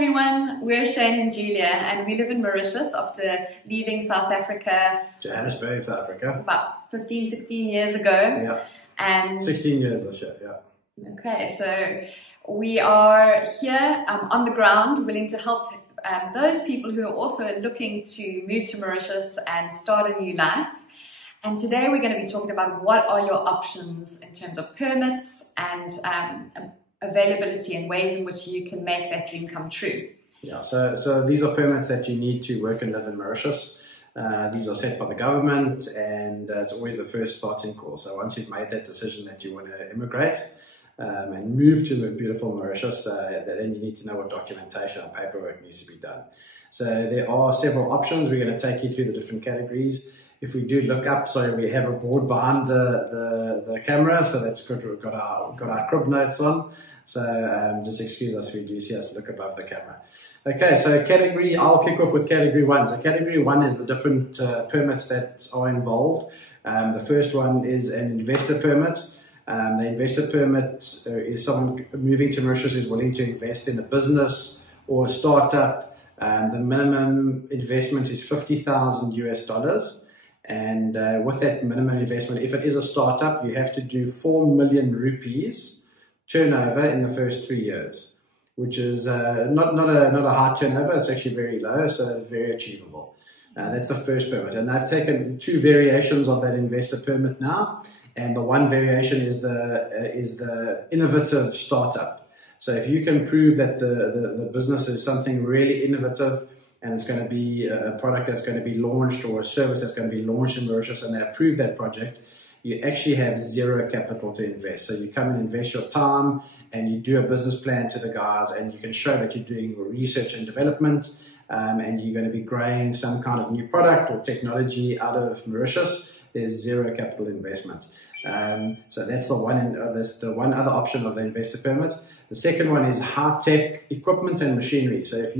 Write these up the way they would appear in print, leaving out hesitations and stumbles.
everyone, we're Shane and Julia and we live in Mauritius after leaving South Africa. Johannesburg, South Africa. About 15, 16 years ago. Yeah. And 16 years this year, yeah. Okay, so we are here on the ground willing to help those people who are also looking to move to Mauritius and start a new life. And today we're going to be talking about what are your options in terms of permits and availability and ways in which you can make that dream come true. Yeah, so these are permits that you need to work and live in Mauritius. These are set by the government, and it's always the first starting call. So once you've made that decision that you want to immigrate and move to the beautiful Mauritius, then you need to know what documentation and paperwork needs to be done. So there are several options. We're going to take you through the different categories. If we do look up, so we have a board behind the camera, so that's good. We've got our crib notes on. So just excuse us if you do see us look above the camera. Okay, so I'll kick off with category 1. So category 1 is the different permits that are involved. The first one is an investor permit. The investor permit is someone moving to Mauritius who's willing to invest in a business or a startup. The minimum investment is $50,000 US. And with that minimum investment, if it is a startup, you have to do 4 million rupees turnover in the first 3 years, which is not a high turnover. It's actually very low, so very achievable. That's the first permit, and they've taken 2 variations of that investor permit now, and the one variation is the innovative startup. So if you can prove that the business is something really innovative, and it's going to be a product that's going to be launched or a service that's going to be launched in Mauritius, and they approve that project, you actually have 0 capital to invest. So you come and invest your time and you do a business plan to the guys, and you can show that you're doing research and development and you're going to be growing some kind of new product or technology out of Mauritius. There's 0 capital investment. So that's the one other option of the investor permit. The second one is high-tech equipment and machinery. So if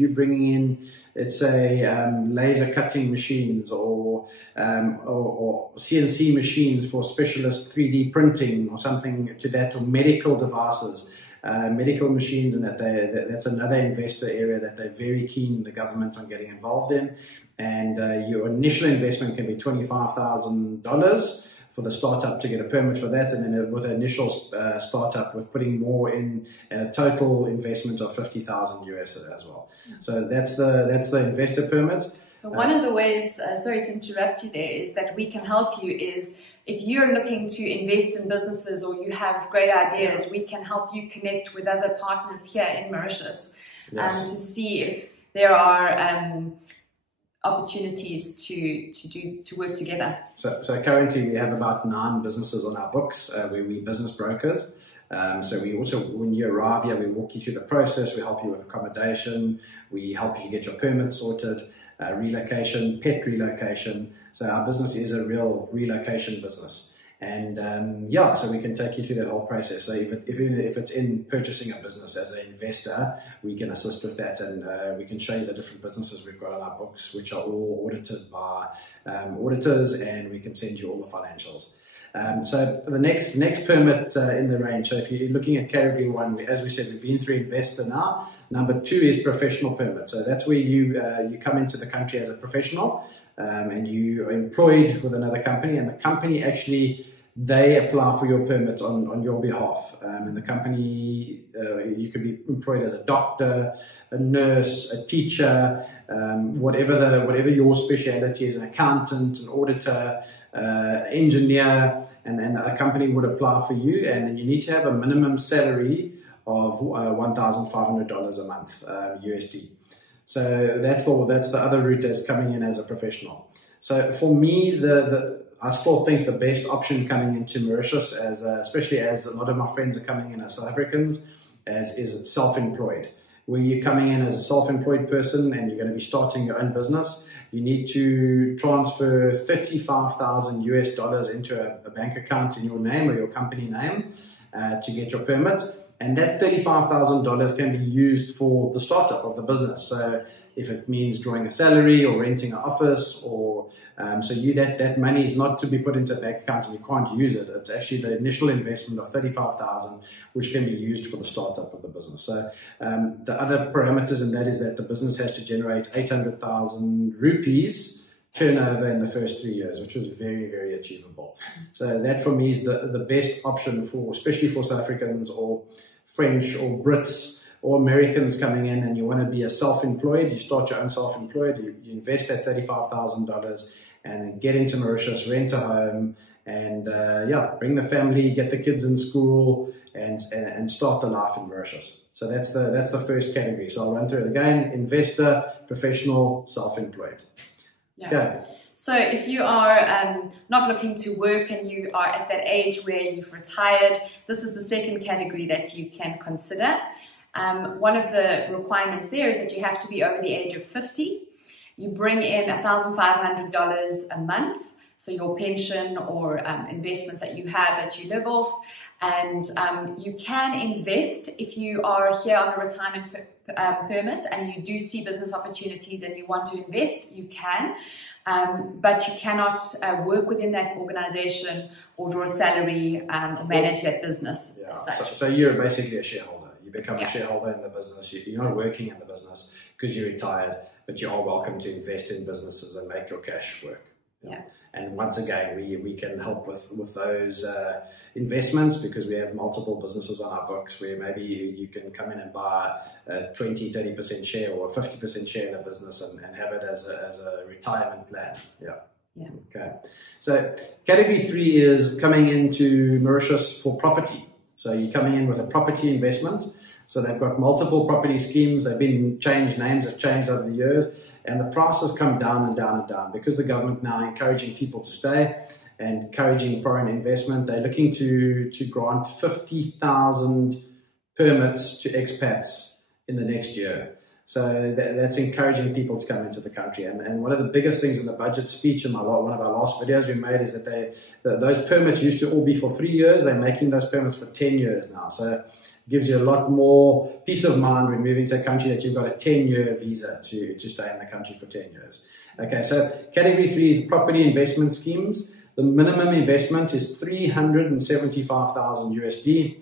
you're bringing in, let's say, laser cutting machines or CNC machines for specialist 3D printing or something to that, or medical devices, medical machines, and that's another investor area that they're very keen, the government, on getting involved in. And your initial investment can be $25,000 for the startup to get a permit for that, and then with an initial startup, we're putting more in, and a total investment of $50,000 US as well. So that's the investor permit. One of the ways, sorry to interrupt you there, is that we can help you is if you're looking to invest in businesses or you have great ideas, we can help you connect with other partners here in Mauritius to see if there are opportunities to work together. So currently we have about 9 businesses on our books where we're business brokers. So we also, when you arrive here, we walk you through the process. We help you with accommodation. We help you get your permits sorted, relocation, pet relocation. So our business is a real relocation business. And yeah, so we can take you through that whole process. So even if it's in purchasing a business as an investor, we can assist with that, and we can show you the different businesses we've got on our books, which are all audited by auditors, and we can send you all the financials. So the next permit in the range, so if you're looking at category 1, as we said, we've been through investor now. Number 2 is professional permit. So that's where you come into the country as a professional, and you are employed with another company, and the company actually, they apply for your permit on your behalf. And the company, you could be employed as a doctor, a nurse, a teacher, whatever your speciality is, an accountant, an auditor, engineer, and then a company would apply for you, and then you need to have a minimum salary of $1,500 a month, USD. So that's the other route that's coming in as a professional. So for me, I still think the best option coming into Mauritius, especially as a lot of my friends are coming in as South Africans, is self-employed. Where you're coming in as a self-employed person and you're going to be starting your own business, you need to transfer $35,000 US into a bank account in your name or your company name to get your permit. And that $35,000 can be used for the startup of the business. So if it means drawing a salary or renting an office, or so that money is not to be put into a bank account and you can't use it. It's actually the initial investment of 35,000, which can be used for the startup of the business. So the other parameters in that is that the business has to generate 800,000 rupees turnover in the first 3 years, which was very, very achievable. So that for me is the best option for, especially for South Africans or French or Brits or Americans coming in and you want to be a self-employed. You start your own self-employed, you invest that $35,000 and then get into Mauritius, rent a home, and bring the family, get the kids in school, and start the life in Mauritius. So that's the first category. So I'll run through it again: investor, professional, self-employed. Yeah. Okay. So if you are not looking to work and you are at that age where you've retired, this is the second category that you can consider. One of the requirements there is that you have to be over the age of 50. You bring in $1,500 a month, so your pension or investments that you have that you live off, and you can invest if you are here on a retirement permit and you do see business opportunities and you want to invest, you can, but you cannot work within that organization or draw a salary or manage that business as such. So you're basically a shareholder. You become a shareholder in the business. You're not working in the business because you're retired, but you are welcome to invest in businesses and make your cash work. Yeah. And once again, we can help with those investments because we have multiple businesses on our books where maybe you can come in and buy a 20-30% share or a 50% share in a business and have it as a retirement plan. Yeah. Okay. So category 3 is coming into Mauritius for property. So you're coming in with a property investment. So they've got multiple property schemes. They've been changed, names have changed over the years. And the price has come down and down and down because the government now encouraging people to stay and encouraging foreign investment. They're looking to grant 50,000 permits to expats in the next year. So that's encouraging people to come into the country. And one of the biggest things in the budget speech in one of our last videos we made is that those permits used to all be for 3 years. They're making those permits for 10 years now. So gives you a lot more peace of mind when moving to a country that you've got a 10-year visa to stay in the country for 10 years. Okay, so category 3 is property investment schemes. The minimum investment is 375,000 USD.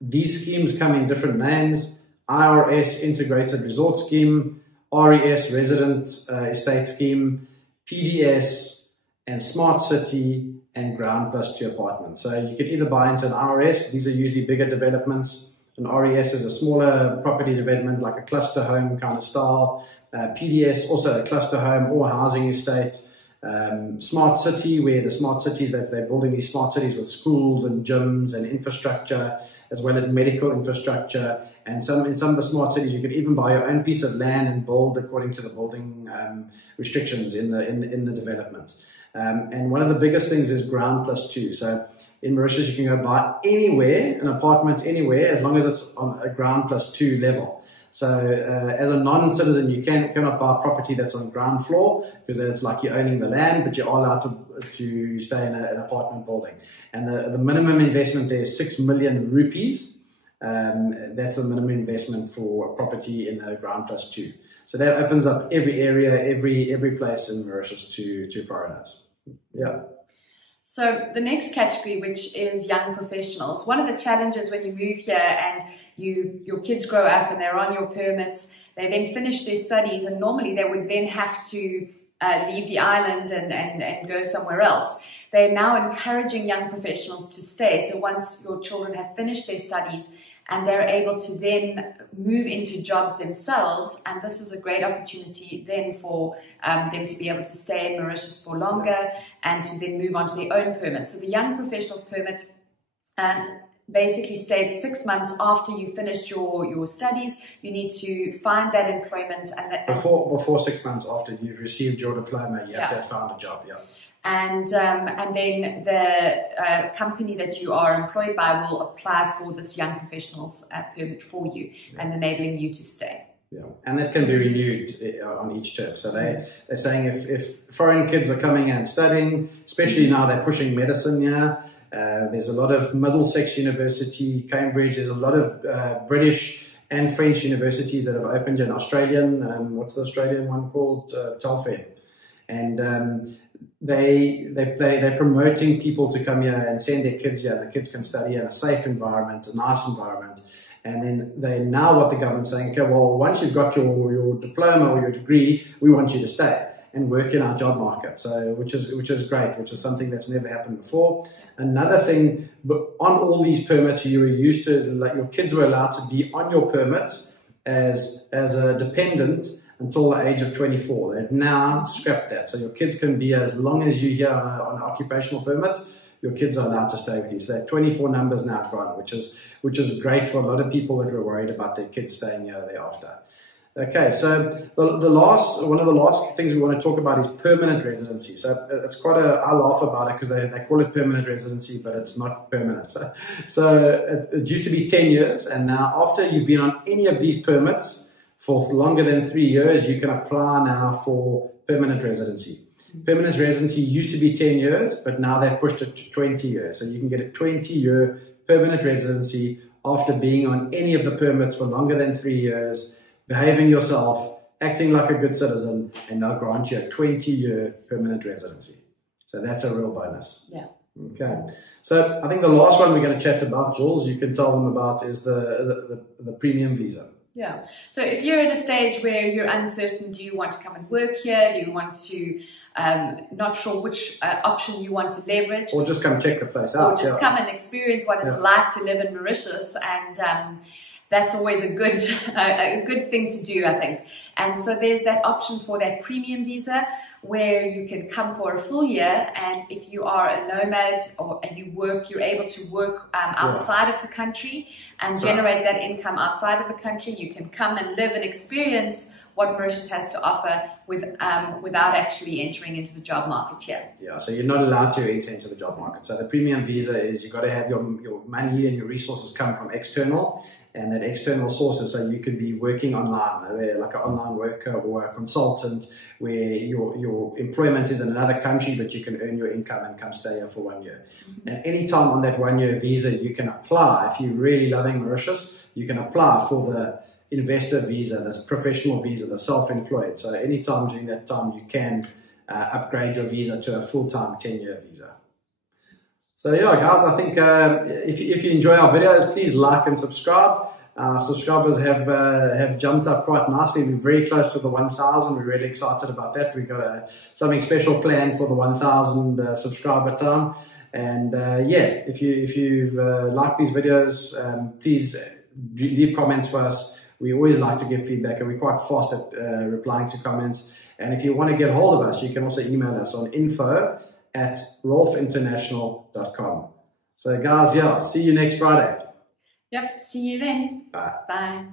These schemes come in different names: IRS Integrated Resort Scheme, RES Resident Estate Scheme, PDS, and Smart City, and Ground Plus 2 apartments. So you can either buy into an IRS. These are usually bigger developments. An RES is a smaller property development, like a cluster home kind of style. PDS, also a cluster home or housing estate. Smart City, where the smart cities, they're building these smart cities with schools and gyms and infrastructure, as well as medical infrastructure. And in some of the smart cities, you can even buy your own piece of land and build according to the building restrictions in the development. And one of the biggest things is Ground Plus 2. So in Mauritius, you can go buy anywhere, an apartment anywhere, as long as it's on a Ground Plus 2 level. So as a non-citizen, you cannot buy a property that's on ground floor because then it's like you're owning the land, but you're allowed to stay in an apartment building. And the minimum investment there is 6 million rupees. That's the minimum investment for a property in a Ground Plus 2. So that opens up every area, every place in Mauritius to foreigners. Yeah. So the next category, which is young professionals. One of the challenges when you move here and your kids grow up and they're on your permits, they then finish their studies, and normally they would then have to leave the island and go somewhere else. They're now encouraging young professionals to stay. So once your children have finished their studies and they're able to then move into jobs themselves, and this is a great opportunity then for them to be able to stay in Mauritius for longer and to then move on to their own permit. So the young professionals permit basically states 6 months after you finished your studies, you need to find that employment. And before 6 months after you've received your diploma, you have to have found a job. Yeah. And then the company that you are employed by will apply for this young professionals permit for you and enabling you to stay. Yeah, and that can be renewed on each term. So they're saying if foreign kids are coming and studying, especially now they're pushing medicine here. There's a lot of Middlesex University, Cambridge. There's a lot of British and French universities that have opened in Australian, what's the Australian one called? Telfair. And they're promoting people to come here and send their kids here. The kids can study in a safe environment, a nice environment. And then now what the government's saying, okay, well, once you've got your diploma or your degree, we want you to stay and work in our job market. So which is great, which is something that's never happened before. Another thing, on all these permits, you were used to, like, your kids were allowed to be on your permits as a dependent until the age of 24. They've now scrapped that. So your kids can be, as long as you're here on an occupational permit, your kids are allowed to stay with you. So that 24 numbers now gone, which is great for a lot of people that were worried about their kids staying here thereafter. Okay, so one of the last things we want to talk about is permanent residency. So it's I laugh about it because they call it permanent residency, but it's not permanent. So it used to be 10 years, and now after you've been on any of these permits for longer than 3 years, you can apply now for permanent residency. Permanent residency used to be 10 years, but now they've pushed it to 20 years. So you can get a 20-year permanent residency after being on any of the permits for longer than 3 years, behaving yourself, acting like a good citizen, and they'll grant you a 20-year permanent residency. So that's a real bonus. Yeah. Okay. So I think the last one we're going to chat about, Jules, you can tell them about, is the premium visa. Yeah. So if you're at a stage where you're uncertain, do you want to come and work here? Do you want to, not sure which option you want to leverage? Or just come check the place out. Or just come and experience what it's like to live in Mauritius, and that's always a good thing to do, I think. And so there's that option for that premium visa where you can come for a full year, and if you are a nomad and you're able to work outside of the country and generate that income outside of the country. You can come and live and experience what Mauritius has to offer without actually entering into the job market here. Yeah, so you're not allowed to enter into the job market. So the premium visa is you've got to have your money and your resources come from external, and that external sources, so you could be working online, like an online worker or a consultant, where your employment is in another country, but you can earn your income and come stay here for 1 year. Mm-hmm. And any time on that 1 year visa, you can apply. If you're really loving Mauritius, you can apply for the investor visa, this professional visa, the self-employed. So anytime during that time, you can upgrade your visa to a full-time 10-year visa. So yeah, guys, I think if you enjoy our videos, please like and subscribe. Subscribers have jumped up quite nicely. We're very close to the 1,000. We're really excited about that. We've got something special planned for the 1,000 subscriber time. And yeah, if you've liked these videos, please leave comments for us. We always like to give feedback, and we're quite fast at replying to comments. And if you want to get hold of us, you can also email us on info@rolfinternational.com. So guys, yeah, see you next Friday. Yep, see you then. Bye. Bye.